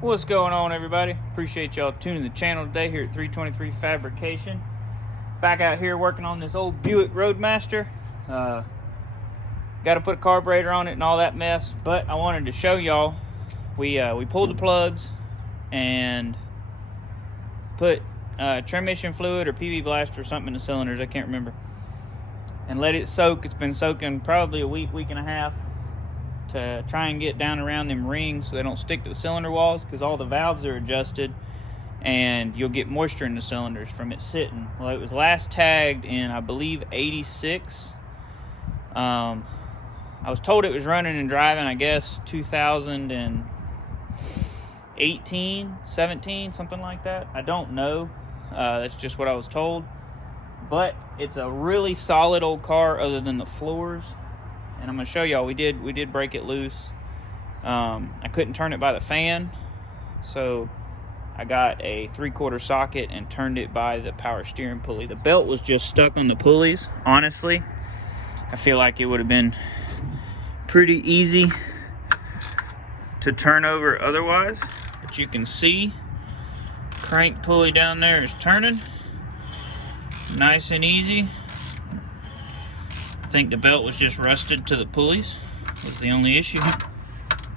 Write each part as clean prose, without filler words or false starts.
What's going on, everybody? Appreciate y'all tuning the channel today here at 323 Fabrication. Back out here working on this old Buick Roadmaster. Got to put a carburetor on it and all that mess, but I wanted to show y'all. We pulled the plugs and put transmission fluid or PV blast or something in the cylinders, I can't remember, and let it soak. It's been soaking probably a week and a half to try and get down around them rings so they don't stick to the cylinder walls, because all the valves are adjusted and you'll get moisture in the cylinders from it sitting. Well, it was last tagged in, I believe, 86. I was told it was running and driving, I guess, 2018, 17, something like that. I don't know. That's just what I was told. But it's a really solid old car other than the floors. And I'm going to show y'all, we did break it loose. I couldn't turn it by the fan, so I got a 3/4 socket and turned it by the power steering pulley. The belt was just stuck on the pulleys. Honestly, I feel like it would have been pretty easy to turn over otherwise. But you can see, crank pulley down there is turning. Nice and easy. I think the belt was just rusted to the pulleys, was the only issue.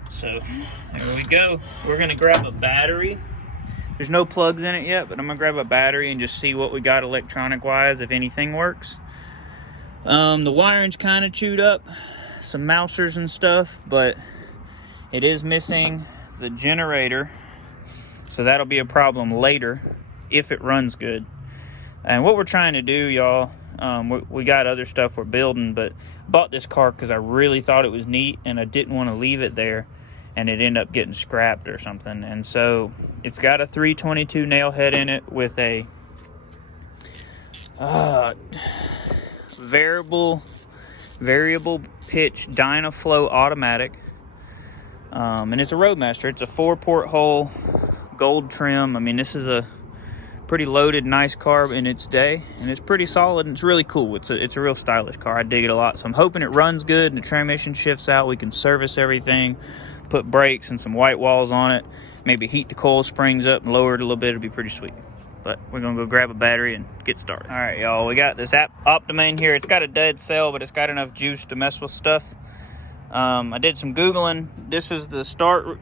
So there we go. We're gonna grab a battery. There's no plugs in it yet, but I'm gonna grab a battery and just see what we got electronic wise, if anything works. The wiring's kind of chewed up, some mousers and stuff, but it is missing the generator, so that'll be a problem later if it runs good. And what we're trying to do, y'all, we got other stuff we're building, but I bought this car because I really thought it was neat and I didn't want to leave it there and it ended up getting scrapped or something. And so it's got a 322 nail head in it with a variable pitch Dynaflow automatic, and it's a Roadmaster. It's a 4-port hole, gold trim. I mean, this is a pretty loaded, nice car in its day, and it's pretty solid and it's really cool. It's a real stylish car. I dig it a lot, so I'm hoping it runs good and the transmission shifts out. We can service everything, put brakes and some white walls on it, maybe heat the coil springs up and lower it a little bit. It'll be pretty sweet. But we're gonna go grab a battery and get started. All right, y'all, we got this Optimane here. It's got a dead cell, but it's got enough juice to mess with stuff. I did some Googling. This is the start,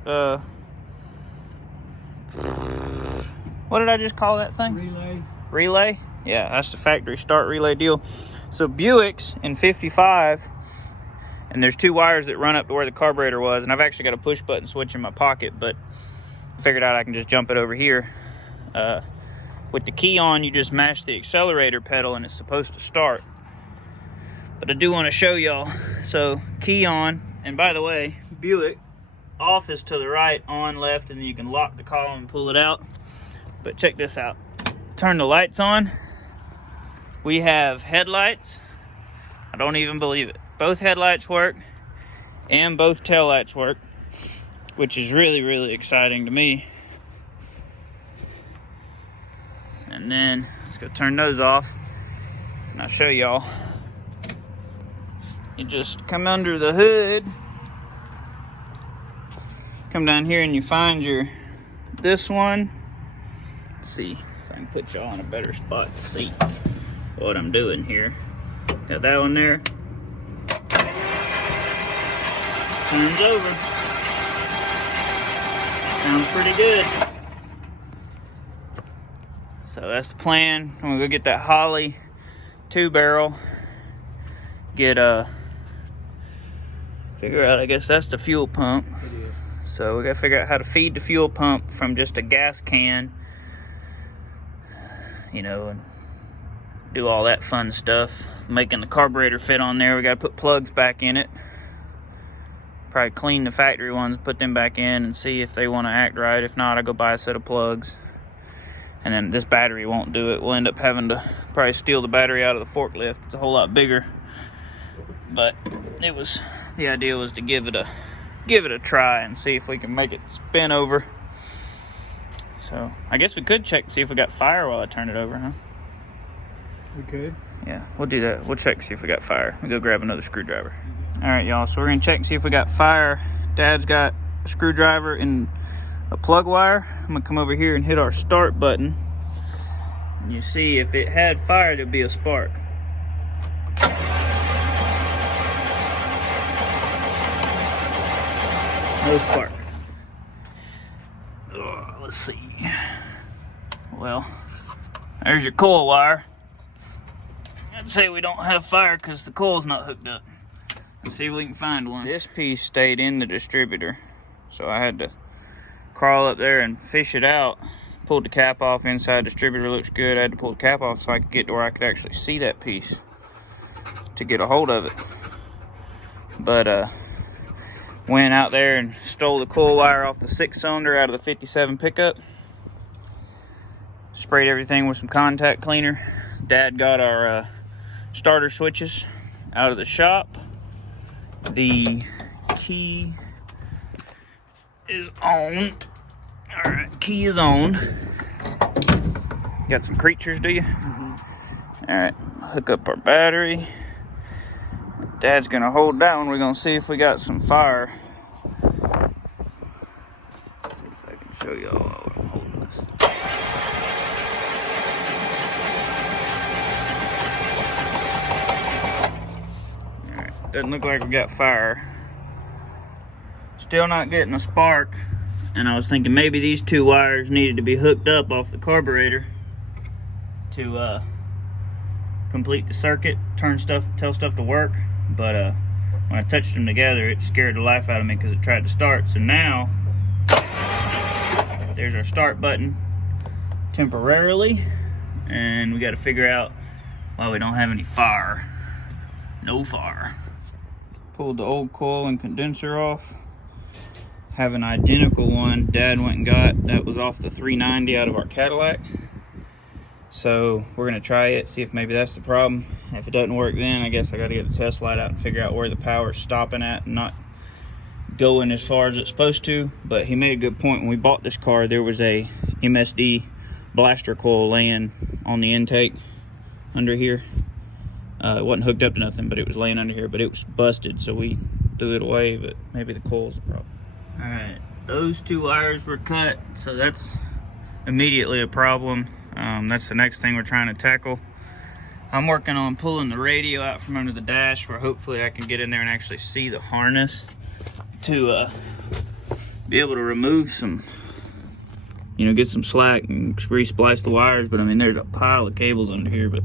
what did I just call that thing? Relay? Yeah, that's the factory start relay deal. So Buick's in 55, and there's 2 wires that run up to where the carburetor was, and I've actually got a push button switch in my pocket, but I figured out I can just jump it over here. With the key on, you just mash the accelerator pedal and it's supposed to start. But I do want to show y'all. So key on, and by the way, Buick, off is to the right, on left, and then you can lock the column and pull it out. But check this out. Turn the lights on. We have headlights. I don't even believe it. Both headlights work and both taillights work, which is really, really exciting to me. And then let's go turn those off and I'll show y'all. You just come under the hood, come down here, and you find this one. Let's see if I can put y'all in a better spot to see what I'm doing here. Got that one there. Turns over. Sounds pretty good. So that's the plan. I'm gonna go get that Holley 2-barrel. Figure out, I guess that's the fuel pump. So we gotta figure out how to feed the fuel pump from just a gas can, you know, and do all that fun stuff. Making the carburetor fit on there. We gotta put plugs back in it. Probably clean the factory ones, put them back in and see if they want to act right. If not, I'll go buy a set of plugs. And then this battery won't do it. We'll end up having to probably steal the battery out of the forklift. It's a whole lot bigger. But the idea was to give it a try and see if we can make it spin over. So I guess we could check to see if we got fire while I turn it over, huh? We could. Yeah, we'll do that. We'll check to see if we got fire. We'll go grab another screwdriver. All right, y'all, so we're gonna check and see if we got fire. Dad's got a screwdriver in a plug wire. I'm gonna come over here and hit our start button. And you see if it had fire, there'd be a spark. No spark. Let's see. Well, there's your coil wire. I'd say we don't have fire because the coil's not hooked up. Let's see if we can find one. This piece stayed in the distributor, so I had to crawl up there and fish it out. Pulled the cap off. Inside distributor looks good. I had to pull the cap off so I could get to where I could actually see that piece to get a hold of it. But went out there and stole the coil wire off the 6-cylinder out of the 57 pickup. Sprayed everything with some contact cleaner. Dad got our starter switches out of the shop. The key is on. All right, key is on. Got some creatures, do you? All right, hook up our battery. Dad's gonna hold that one. We're gonna see if we got some fire. Let's see if I can show y'all while I'm holding this. All right, doesn't look like we got fire. Still not getting a spark. And I was thinking maybe these 2 wires needed to be hooked up off the carburetor to complete the circuit, tell stuff to work. But when I touched them together, it scared the life out of me because it tried to start. So now there's our start button temporarily, and we got to figure out why we don't have any fire. No fire. Pulled the old coil and condenser off. Have an identical one Dad went and got that was off the 390 out of our Cadillac. So we're gonna try it, see if maybe that's the problem. If it doesn't work, then I guess I gotta get the test light out and figure out where the power's stopping at and not going as far as it's supposed to. But he made a good point. When we bought this car, there was a MSD blaster coil laying on the intake under here. It wasn't hooked up to nothing, but it was laying under here, but it was busted, so we threw it away. But maybe the coil's the problem. All right, those 2 wires were cut, so that's immediately a problem. That's the next thing we're trying to tackle. I'm working on pulling the radio out from under the dash where hopefully I can get in there and actually see the harness to be able to remove some, get some slack and re-splice the wires. But I mean, there's a pile of cables under here, but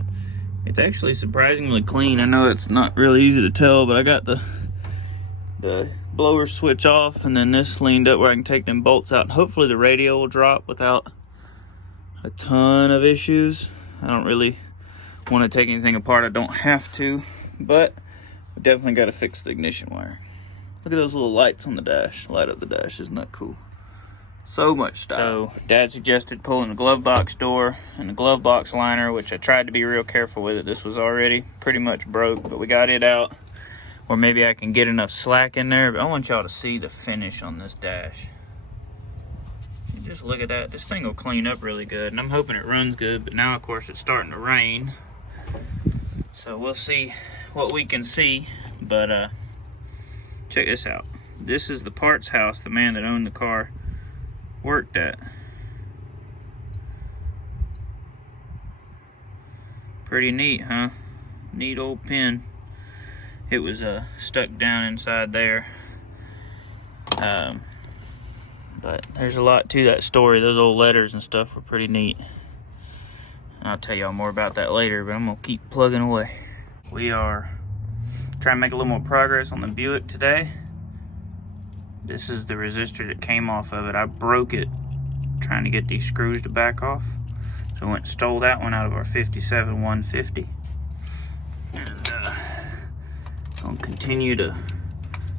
it's actually surprisingly clean. I know it's not really easy to tell, but I got the blower switch off, and then this leaned up where I can take them bolts out. And hopefully the radio will drop without a ton of issues. I don't really want to take anything apart. I don't have to, but we definitely got to fix the ignition wire. Look at those little lights on the dash. Light up the dash. Isn't that cool? So much stuff. So Dad suggested pulling the glove box door and the glove box liner, which I tried to be real careful with it. This was already pretty much broke, but we got it out. Or maybe I can get enough slack in there. But I want y'all to see the finish on this dash. Just look at that. This thing will clean up really good. And I'm hoping it runs good. But now, of course, it's starting to rain. So we'll see what we can see. But check this out. This is the parts house the man that owned the car worked at. Pretty neat, huh? Neat old pin. It was stuck down inside there. But there's a lot to that story. Those old letters and stuff were pretty neat. And I'll tell y'all more about that later, but I'm gonna keep plugging away. We are trying to make a little more progress on the Buick today. This is the resistor that came off of it. I broke it trying to get these screws to back off. So I went and stole that one out of our 57 150. And I'll continue to,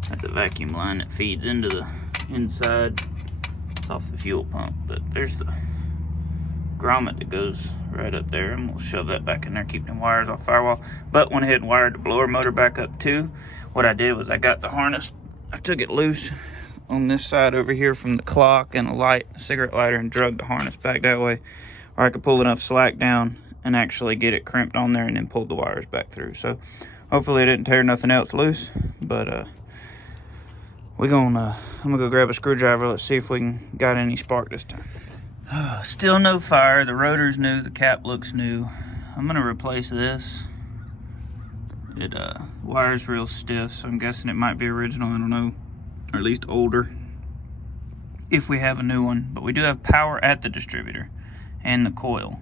that's a vacuum line that feeds into the inside. It's off the fuel pump, but there's the grommet that goes right up there, and we'll shove that back in there, keep them wires off firewall. But went ahead and wired the blower motor back up too. What I did was I got the harness, I took it loose on this side over here from the clock and a light, a cigarette lighter, and drug the harness back that way, or I could pull enough slack down and actually get it crimped on there and then pull the wires back through. So hopefully it didn't tear nothing else loose, but I'm gonna go grab a screwdriver. Let's see if we got any spark this time. Still no fire. The rotor's new. The cap looks new. I'm gonna replace this. It wire's real stiff, so I'm guessing it might be original. I don't know, or at least older, if we have a new one. But we do have power at the distributor and the coil.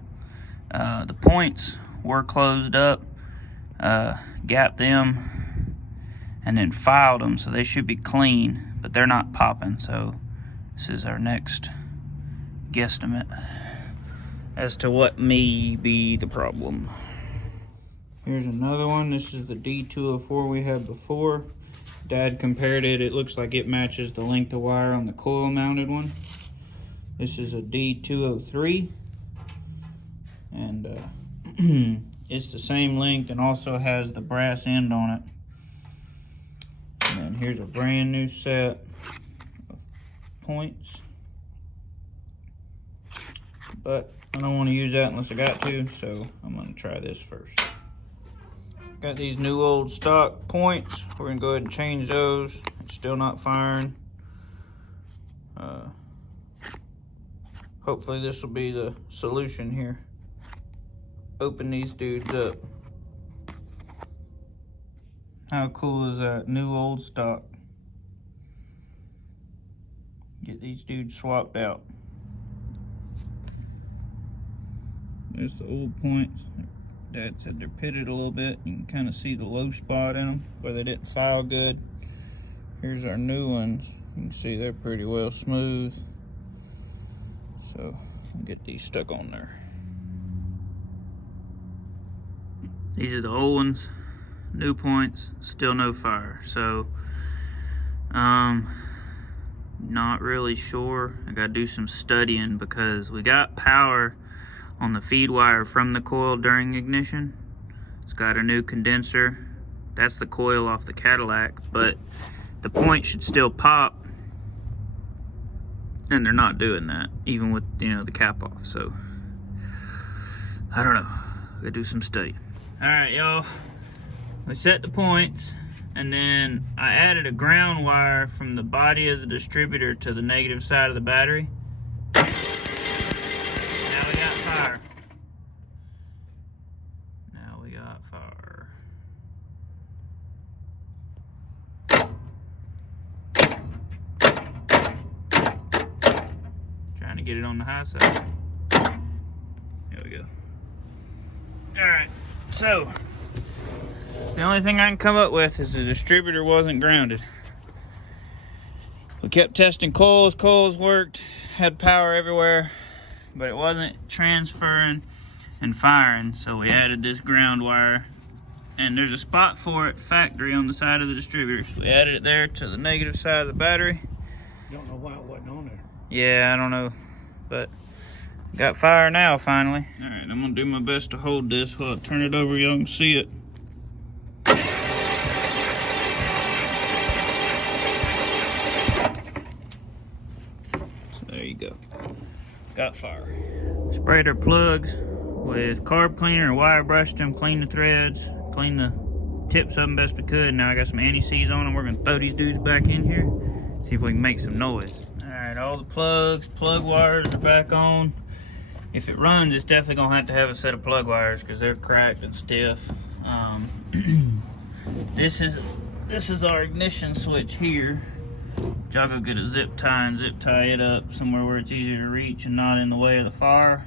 The points were closed up, gapped them, and then filed them, so they should be clean, but they're not popping. So this is our next guesstimate as to what may be the problem. Here's another one. This is the D204 we had before. Dad compared it. It looks like it matches the length of wire on the coil mounted one. This is a D203, and it's the same length and also has the brass end on it. And then here's a brand new set of points, but I don't want to use that unless I got to, so I'm going to try this first. Got these new old stock points. We're going to go ahead and change those. It's still not firing. Hopefully this will be the solution here. Open these dudes up. How cool is that? New old stock. Get these dudes swapped out. There's the old points. Dad said they're pitted a little bit. You can kind of see the low spot in them where they didn't file good. Here's our new ones. You can see they're pretty well smooth. So I'll get these stuck on there. These are the old ones, new points, still no fire. So, not really sure. I gotta do some studying because we got power on the feed wire from the coil during ignition. It's got a new condenser. That's the coil off the Cadillac, but the point should still pop, and they're not doing that, even with, you know, the cap off. So I don't know. Gotta do some studying. All right, y'all. We set the points, and then I added a ground wire from the body of the distributor to the negative side of the battery. Now we got fire. Now we got fire. Trying to get it on the high side. There we go. All right, so it's the only thing I can come up with is the distributor wasn't grounded. We kept testing coils. Coils worked, had power everywhere, but it wasn't transferring and firing. So we added this ground wire, and there's a spot for it factory on the side of the distributor. So we added it there to the negative side of the battery. Don't know why it wasn't on there. Yeah, I don't know, but got fire now finally. All right, I'm gonna do my best to hold this while I turn it over. Y'all can see it. There you go. Got fire. Sprayed our plugs with carb cleaner and wire brushed them, cleaned the threads, cleaned the tips of them best we could. Now I got some anti-seize on them. We're gonna throw these dudes back in here, see if we can make some noise. All right, all the plug wires are back on. If it runs, it's definitely gonna have to have a set of plug wires because they're cracked and stiff. This is our ignition switch here. Y'all go get a zip tie and zip tie it up somewhere where it's easier to reach and not in the way of the fire,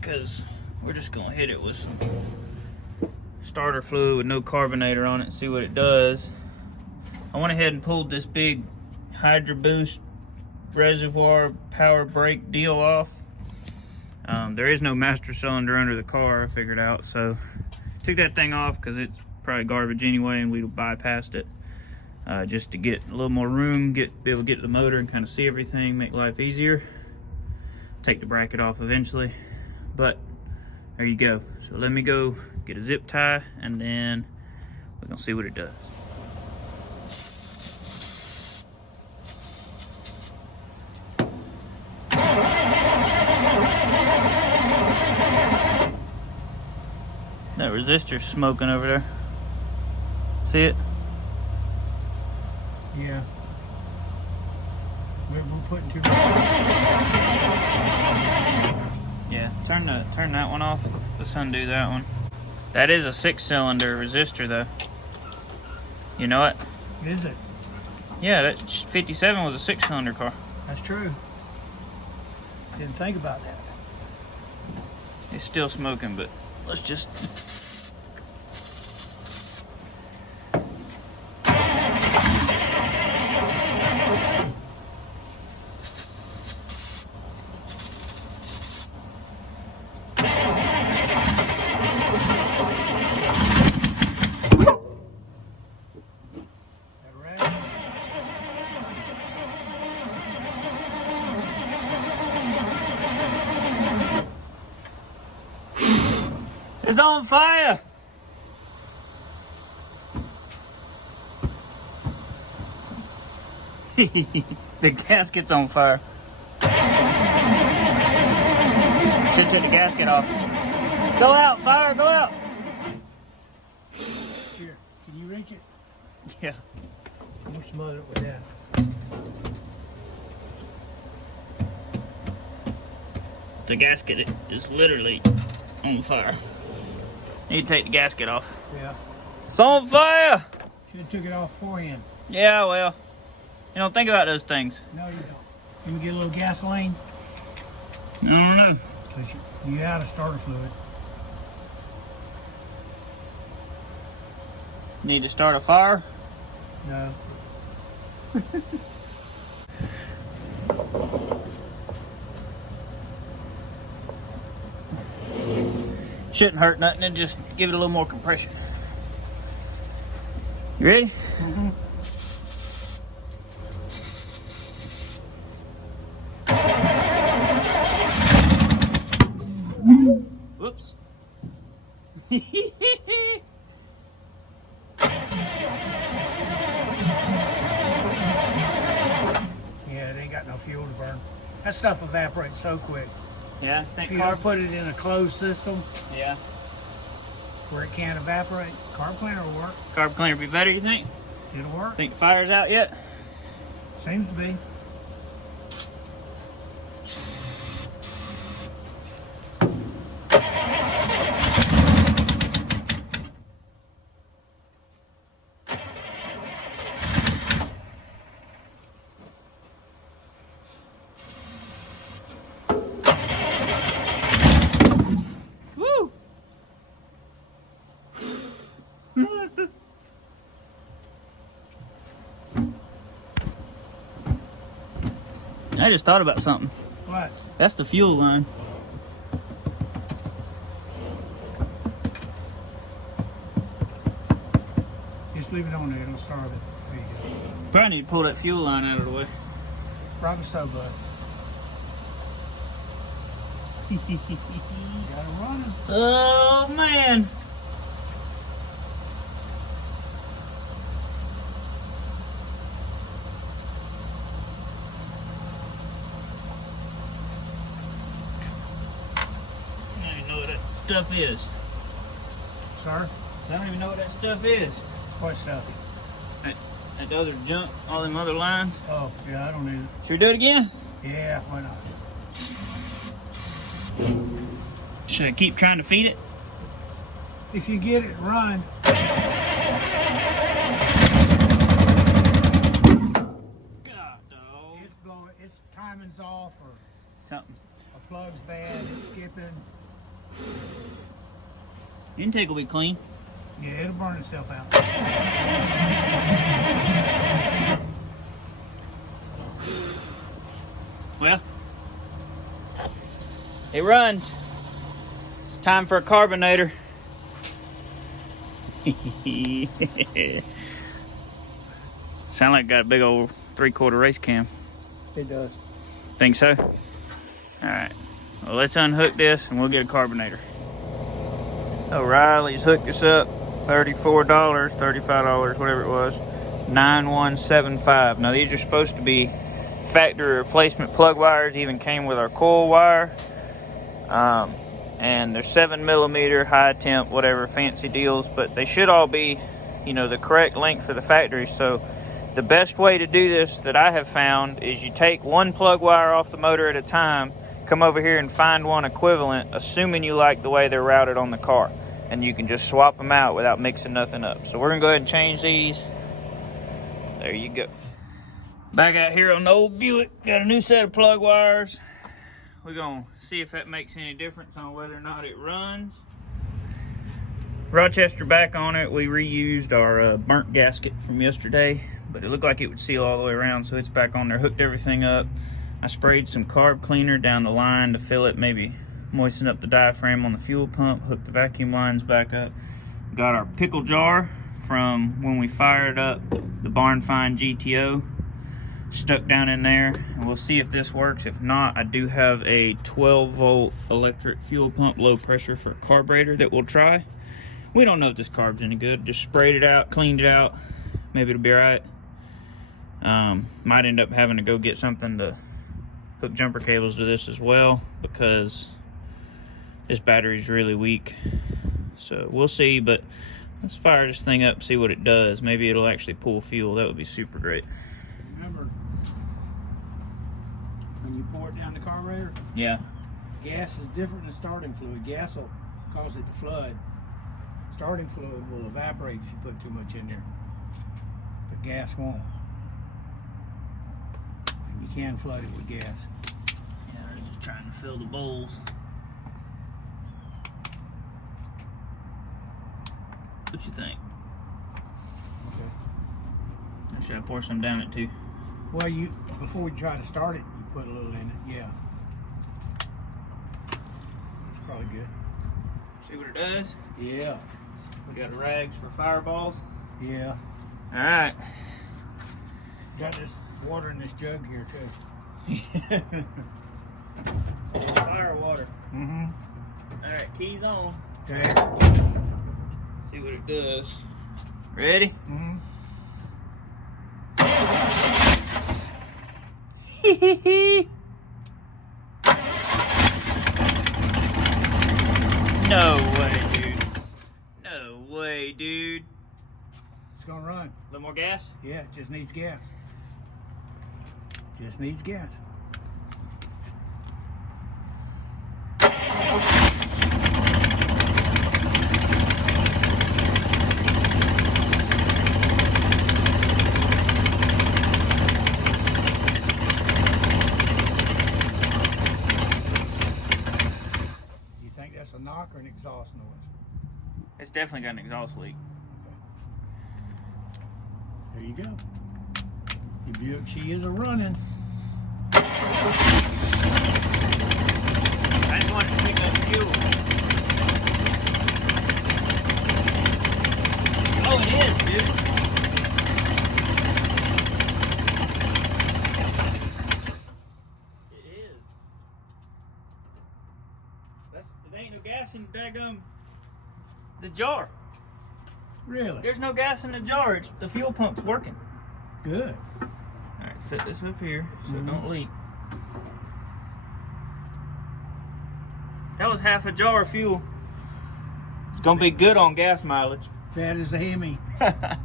because we're just gonna hit it with some starter fluid with no carbonator on it and see what it does. I went ahead and pulled this big Hydro Boost reservoir power brake deal off. There is no master cylinder under the car, I figured out, so took that thing off because it's probably garbage anyway, and we bypassed it just to get a little more room, be able to get to the motor and kind of see everything, make life easier. Take the bracket off eventually, but there you go. So let me go get a zip tie, and then we're gonna see what it does. That resistor's smoking over there. See it? Yeah. putting too much. Yeah, turn that one off. Let's undo that one. That is a 6-cylinder resistor though. You know it? Is it? Yeah, that 57 was a 6-cylinder car. That's true. Didn't think about that. It's still smoking, but let's just... It's on fire! The gasket's on fire. Should take the gasket off. Go out, fire, go out! Here, can you reach it? Yeah. We'll smother it with that. The gasket is literally on fire. Need to take the gasket off. Yeah. It's on fire! Should have took it off beforehand. Yeah, well, you don't think about those things. No, you don't. Can we get a little gasoline? I don't know. Because you out of starter fluid. Need to start a fire? No. Shouldn't hurt nothing, and just give it a little more compression. You ready? Mm-hmm. Whoops. Yeah, it ain't got no fuel to burn. That stuff evaporates so quick. Yeah, If think you ever put it in a closed system Yeah. where it can't evaporate, carb cleaner will work. Carb cleaner be better, you think? It'll work. Think the fire's out yet? Seems to be. Woo! I just thought about something. What? That's the fuel line. Just leave it on there. It'll start it. There you go. Probably need to pull that fuel line out of the way. Probably so, bud. Got it running. Oh, man. I don't even know what that stuff is. Sir? I don't even know what that stuff is. What stuff? That other junk, all them other lines. Oh, yeah, I don't need it. Should we do it again? Yeah, why not? Should I keep trying to feed it? If you get it run, God, dog. it's blowing, its timing's off or Something. a plug's bad, it's skipping. Intake will be clean. Yeah, it'll burn itself out. Well, it runs. It's time for a carbonator. Sound like got a big old 3/4 race cam. It does. Think so? Alright. Well, let's unhook this and we'll get a carbonator. O'Reilly's hooked us up. $34, $35, whatever it was. 9175. Now these are supposed to be factory replacement plug wires. Even came with our coil wire. And they're 7mm high temp, whatever fancy deals, but they should all be, you know, the correct length for the factory. So The best way to do this that I have found is you take one plug wire off the motor at a time, come over here and find one equivalent, assuming you like the way they're routed on the car. And you can just swap them out without mixing nothing up. So we're gonna go ahead and change these. There you go. Back out here on the old Buick, got a new set of plug wires. We're gonna see if that makes any difference on whether or not it runs. Rochester back on it. We reused our burnt gasket from yesterday, but it looked like it would seal all the way around, so it's back on there. Hooked everything up. I sprayed some carb cleaner down the line to fill it, maybe moisten up the diaphragm on the fuel pump, hooked the vacuum lines back up. Got our pickle jar from when we fired up the Barn Find GTO stuck down in there, and we'll see if this works. If not, I do have a 12-volt electric fuel pump, low pressure for a carburetor that we'll try. We don't know if this carb's any good. Just sprayed it out, cleaned it out. Maybe it'll be all right. Might end up having to go get something to hook jumper cables to this as well, because this battery's really weak. So we'll see, but let's fire this thing up and see what it does. Maybe it'll actually pull fuel. That would be super great. Remember, when you pour it down the carburetor, Yeah. gas is different than starting fluid. Gas will cause it to flood. Starting fluid will evaporate if you put too much in there, but gas won't. And you can flood it with gas. Yeah, they're just trying to fill the bowls. What you think? Okay. Or should I pour some down it too? Well, before you try to start it, you put a little in it. Yeah. That's probably good. See what it does? Yeah. We got rags for fireballs. Yeah. All right. Got this water in this jug here too. It's fire water. Mm-hmm. All right, keys on. Okay. See what it does. Ready? Mm-hmm. No way, dude. No way, dude. It's gonna run. A little more gas? Yeah, it just needs gas. Just needs gas. You think that's a knock or an exhaust noise? It's definitely got an exhaust leak. There you go. The Buick, she is a running. I just wanted to pick up fuel. Oh, it is, dude. It is. There ain't no gas in the jar. Really? There's no gas in the jar. The fuel pump's working. Good. All right, set this up here so it don't leak. That was half a jar of fuel. It's gonna be good on gas mileage. That is a Hemi. I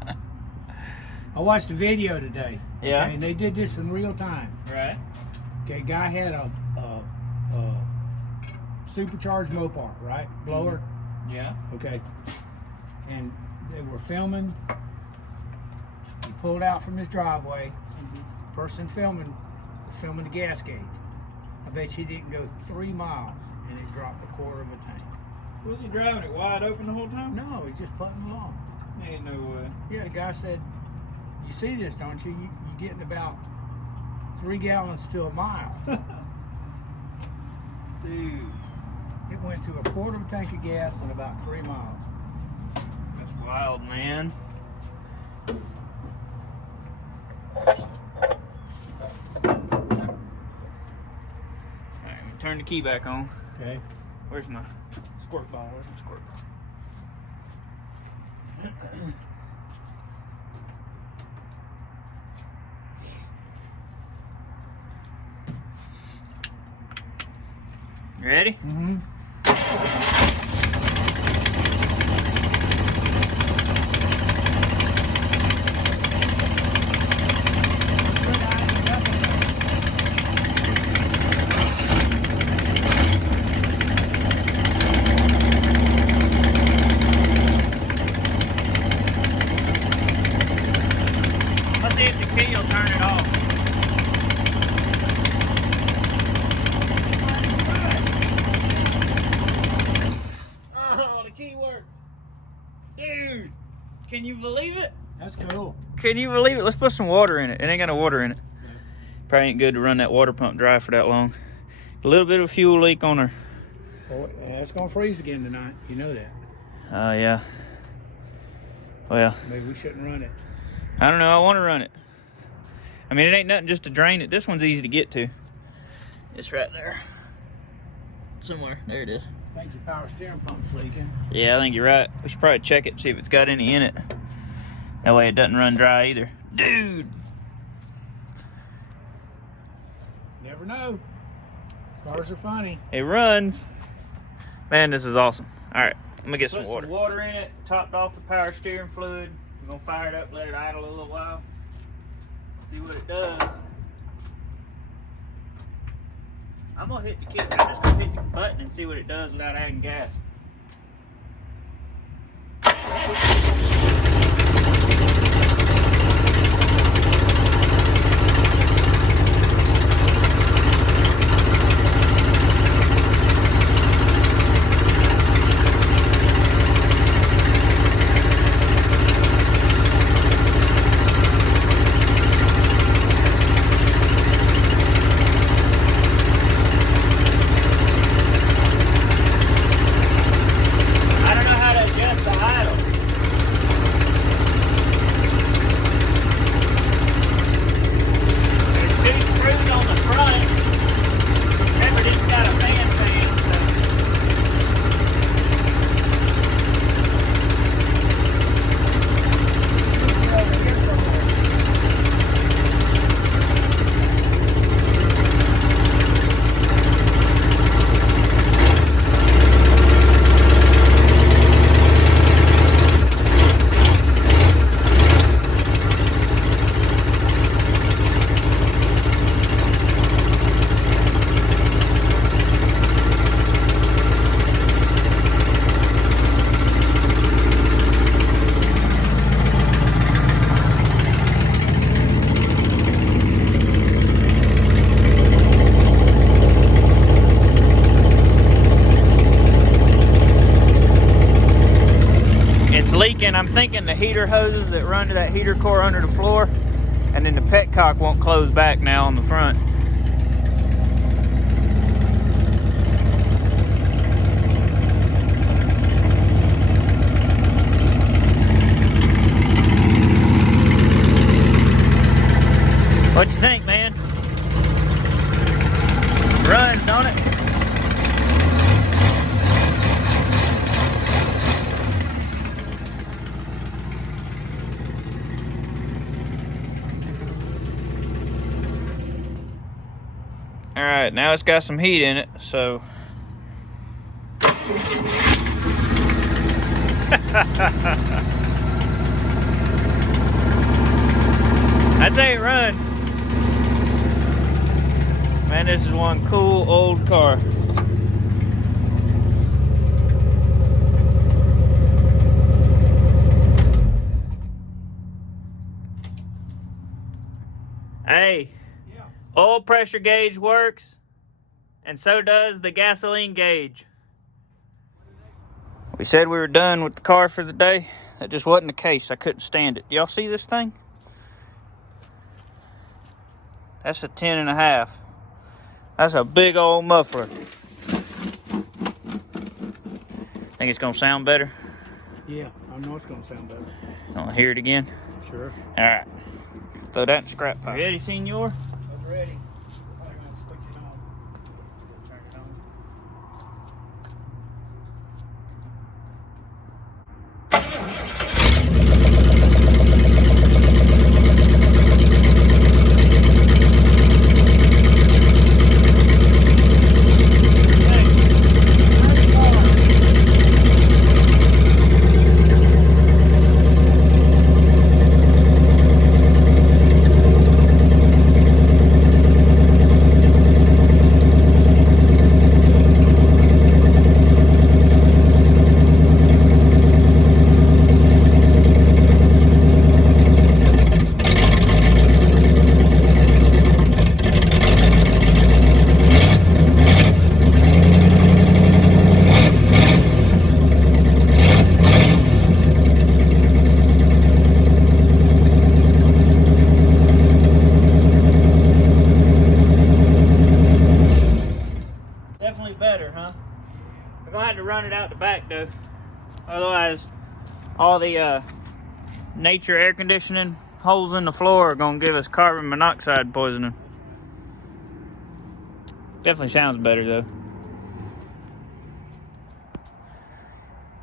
watched the video today. Yeah. Okay, and they did this in real time. Right. Okay, guy had a supercharged Mopar, right? Blower. Yeah. Okay. And they were filming. He pulled out from his driveway. Person filming the gas gauge. I bet he didn't go 3 miles and it dropped a quarter of a tank. Was he driving it wide open the whole time? No, he's just putting along. Ain't no way. Yeah, the guy said, "You see this, don't you? You getting about 3 gallons to a mile." Dude. It went to a quarter of a tank of gas in about 3 miles. That's wild, man. Alright, I'm gonna turn the key back on. Okay. Where's my squirt bottle? Where's my squirt bottle? You ready? Mm-hmm. Can you believe it? That's cool. Can you believe it? Let's put some water in it. It ain't got no water in it. Yeah. Probably ain't good to run that water pump dry for that long. A little bit of fuel leak on her. Oh, it's gonna freeze again tonight. You know that. Oh, yeah. Well, Maybe we shouldn't run it. I don't know. I want to run it. I mean, it ain't nothing just to drain it. This one's easy to get to. It's right there. Somewhere. There it is. I think your power steering pump's leaking. Yeah, I think you're right. We should probably check it and see if it's got any in it. That way it doesn't run dry either. Dude! Never know. Cars are funny. It runs. Man, this is awesome. All right, let me get some water. Put Some water in it, topped off the power steering fluid. We're gonna fire it up, let it idle a little while. See what it does. I'm gonna hit the kick. I'm just gonna hit the button and see what it does without adding gas. Leaking. I'm thinking the heater hoses that run to that heater core under the floor, and then the petcock won't close back now on the front. What you think, man? Runs, don't it? All right, now it's got some heat in it, so. I'd say it runs. Man, this is one cool old car. Hey. Oil pressure gauge works, and so does the gasoline gauge. We said we were done with the car for the day. That just wasn't the case. I couldn't stand it. Do y'all see this thing? That's a 10.5. That's a big old muffler. Think it's gonna sound better? Yeah, I know it's gonna sound better. Want to hear it again? Sure. All right. Throw that in the scrap pile. Ready, senor? Ready. I'm gonna switch it on. Turn it on. definitely better, huh? We're gonna have to run it out the back though. Otherwise, all the nature air conditioning holes in the floor are gonna give us carbon monoxide poisoning. Definitely sounds better though.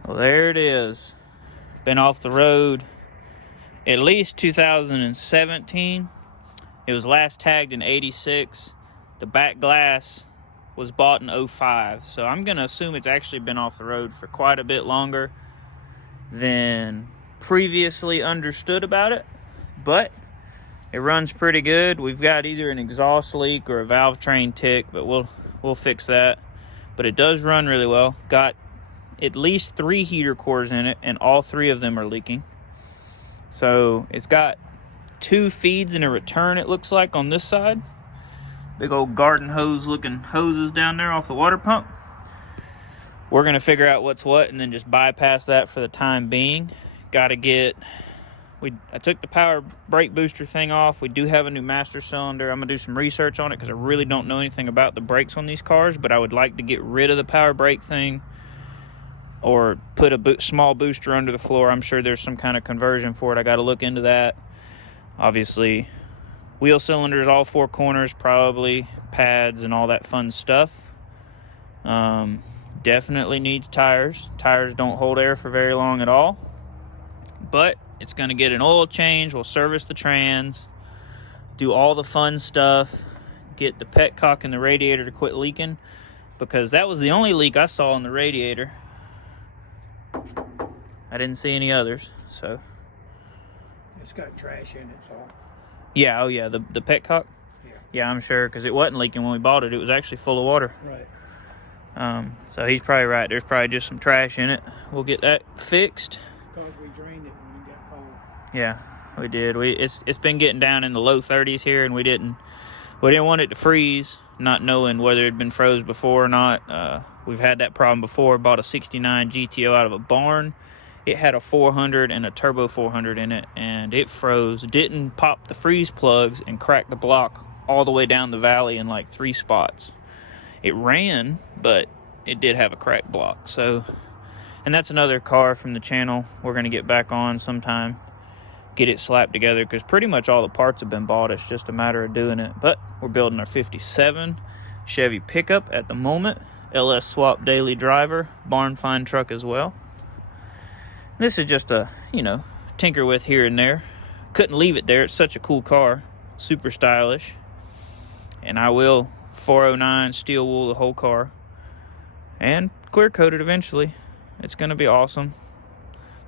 Well, there it is. Been off the road at least 2017. It was last tagged in 86. The back glass was bought in 05. So I'm gonna assume it's actually been off the road for quite a bit longer than previously understood about it. But it runs pretty good. We've got either an exhaust leak or a valve train tick, but we'll fix that. But it does run really well. Got at least 3 heater cores in it, and all 3 of them are leaking. So it's got 2 feeds and a return, it looks like, on this side. Big old garden hose looking hoses down there off the water pump. We're gonna figure out what's what and then just bypass that for the time being. Gotta get, I took the power brake booster thing off. We do have a new master cylinder. I'm gonna do some research on it because I really don't know anything about the brakes on these cars, but I would like to get rid of the power brake thing or put a small booster under the floor. I'm sure there's some kind of conversion for it. I gotta look into that. Obviously, wheel cylinders, all 4 corners, probably pads and all that fun stuff. Definitely needs tires. Tires don't hold air for very long at all. But it's going to get an oil change. We'll service the trans, do all the fun stuff, get the petcock in the radiator to quit leaking, because that was the only leak I saw in the radiator. I didn't see any others, so. It's got trash in it, so. Yeah, oh yeah, the petcock? Yeah, I'm sure, because it wasn't leaking when we bought it. It was actually full of water. Right. So he's probably right. There's probably just some trash in it. We'll get that fixed. Because we drained it when it got cold. Yeah, we did. It's been getting down in the low 30s here, and we didn't want it to freeze, not knowing whether it had been froze before or not. We've had that problem before. Bought a 69 GTO out of a barn. It had a 400 and a turbo 400 in it, and it froze. Didn't pop the freeze plugs and crack the block all the way down the valley in like 3 spots. It ran, but it did have a cracked block. So, and that's another car from the channel we're going to get back on sometime, get it slapped together, because pretty much all the parts have been bought. It's just a matter of doing it. But we're building our 57 Chevy pickup at the moment. LS swap daily driver, barn find truck as well. This is just a, tinker with here and there. Couldn't leave it there. It's such a cool car. Super stylish. And I will 409 steel wool the whole car. And clear coat it eventually. It's going to be awesome.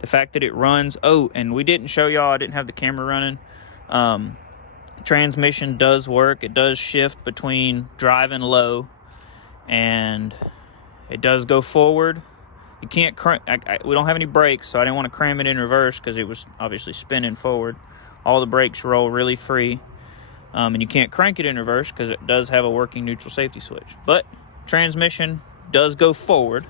The fact that it runs. Oh, and we didn't show y'all. I didn't have the camera running. Transmission does work. It does shift between drive and low. And it does go forward. You can't we don't have any brakes, so I didn't want to cram it in reverse because it was obviously spinning forward. All the brakes roll really free. And you can't crank it in reverse because it does have a working neutral safety switch. But transmission does go forward.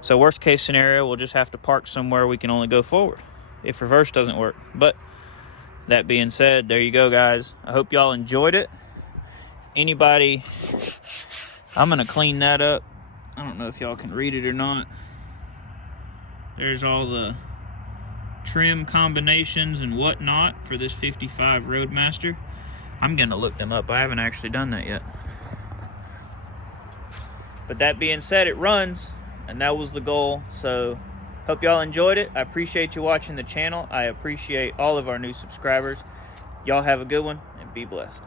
So worst case scenario, we'll just have to park somewhere we can only go forward if reverse doesn't work. But that being said, there you go, guys. I hope y'all enjoyed it. If anybody, I'm going to clean that up. I don't know if y'all can read it or not. There's all the trim combinations and whatnot for this 55 Roadmaster. I'm going to look them up. I haven't actually done that yet. But that being said, it runs, and that was the goal. So, hope y'all enjoyed it. I appreciate you watching the channel. I appreciate all of our new subscribers. Y'all have a good one, and be blessed.